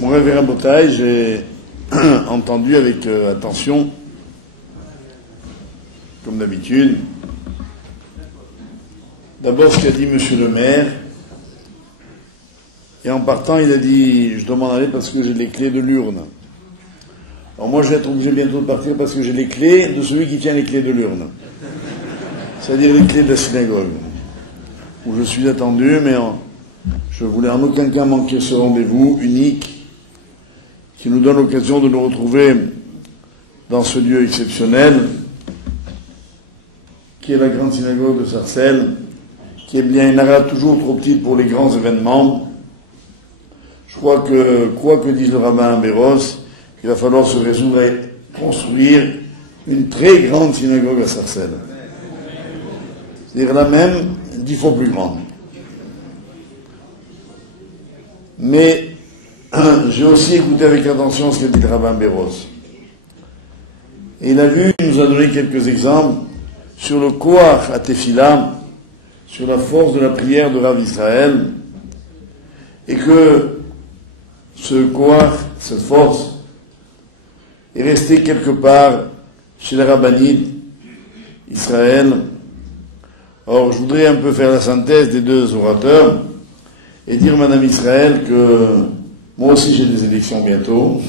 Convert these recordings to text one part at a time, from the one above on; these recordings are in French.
Mon révérend Botaï, j'ai entendu avec attention, comme d'habitude, d'abord ce qu'a dit monsieur le maire, et en partant il a dit « je dois m'en aller parce que j'ai les clés de l'urne ». Alors moi je vais être obligé bientôt de partir parce que j'ai les clés de celui qui tient les clés de l'urne, c'est-à-dire les clés de la synagogue, où je suis attendu, mais je voulais en aucun cas manquer ce rendez-vous unique qui nous donne l'occasion de nous retrouver dans ce lieu exceptionnel qui est la grande synagogue de Sarcelles, qui est bien une arabe toujours trop petite pour les grands événements. Je crois que, quoi que dise le rabbin Béros, il va falloir se résoudre à construire une très grande synagogue à Sarcelles. C'est-à-dire la même 10 fois plus grande. Mais j'ai aussi écouté avec attention ce qu'a dit le rabbin Béros. Et il nous a donné quelques exemples sur le koach à Tefila, sur la force de la prière de Rav Israël, et que ce koach, cette force, est resté quelque part chez les rabbinites Israël. Or, je voudrais un peu faire la synthèse des deux orateurs et dire, Madame Israël, que moi aussi j'ai des élections bientôt.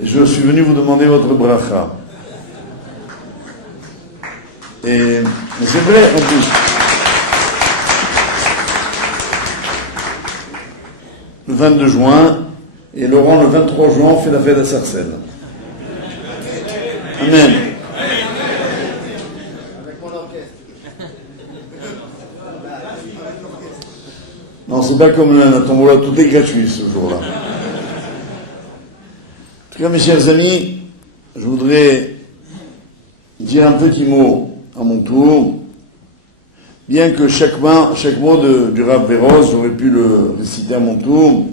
Je suis venu vous demander votre bracha. Mais c'est vrai, en plus. Le 22 juin, et Laurent, le 23 juin, fait la fête à Sarcelles. Amen. Non, c'est pas comme la tombola, tout est gratuit ce jour-là. En tout cas, mes chers amis, je voudrais dire un petit mot à mon tour, bien que chaque mot du Rav Béros, j'aurais pu le réciter à mon tour,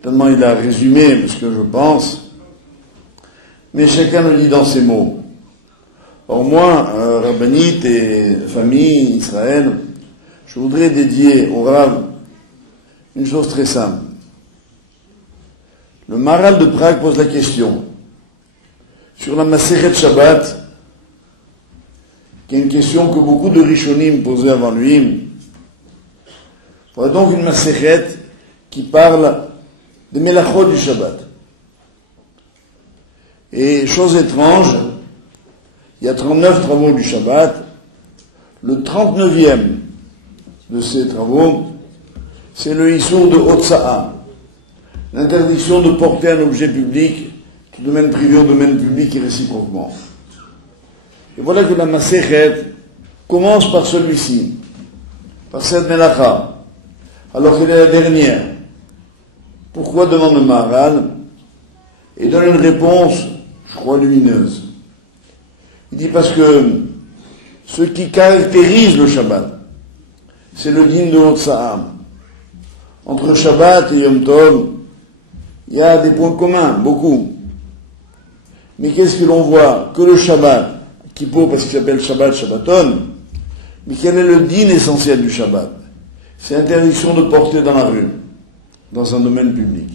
tellement il a résumé ce que je pense, mais chacun le dit dans ses mots. Or moi, rabbinite et famille, Israël, je voudrais dédier au Rav une chose très simple. Le Maharal de Prague pose la question sur la Masechet Shabbat, qui est une question que beaucoup de Rishonim posaient avant lui. Voilà donc une Masechet qui parle des Melachot du Shabbat. Et chose étrange, il y a 39 travaux du Shabbat. Le 39e de ces travaux, c'est le Issour de Hotza'a, l'interdiction de porter un objet public du domaine privé au domaine public et réciproquement. Et voilà que la Masechet commence par celui-ci, par cette Melacha, alors qu'elle est la dernière. Pourquoi demande le Maharal? Et donne une réponse, je crois, lumineuse. Il dit parce que ce qui caractérise le Shabbat, c'est le din de Hotza'a. Entre Shabbat et Yom Tov, il y a des points communs, beaucoup. Mais qu'est-ce que l'on voit? Que le Shabbat, Kippour parce qu'il s'appelle Shabbat, Shabbaton, mais quel est le din essentiel du Shabbat? C'est l'interdiction de porter dans la rue, dans un domaine public.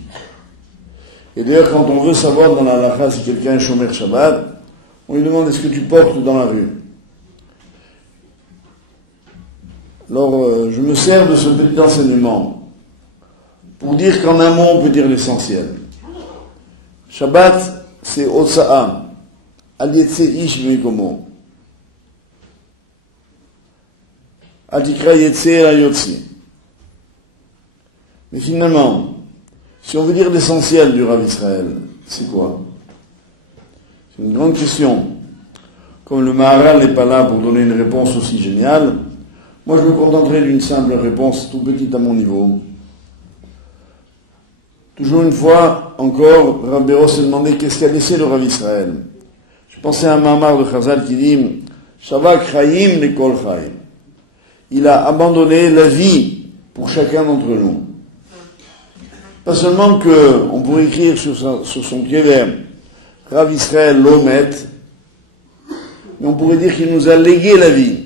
Et d'ailleurs, quand on veut savoir dans la halakha si quelqu'un est shomer Shabbat, on lui demande est-ce que tu portes dans la rue? Alors, je me sers de ce petit enseignement pour dire qu'en un mot, on peut dire l'essentiel. Shabbat, c'est Hotza'a, al yetze ish mekomo, al tikra yetze la yotzi. Mais finalement, si on veut dire l'essentiel du Rav Israël, c'est quoi? C'est une grande question. Comme le Maharal n'est pas là pour donner une réponse aussi géniale, moi je me contenterai d'une simple réponse tout petite à mon niveau. Toujours une fois, encore, Rav Béros s'est demandé qu'est-ce qu'a laissé le Rav Israël. Je pensais à un mamar de Chazal qui dit Shavak Chaim lekol Chaim. Il a abandonné la vie pour chacun d'entre nous. Pas seulement qu'on pourrait écrire sur son kéver Rav Israël l'omet, mais on pourrait dire qu'il nous a légué la vie,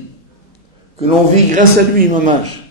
que l'on vit grâce à lui, mamash.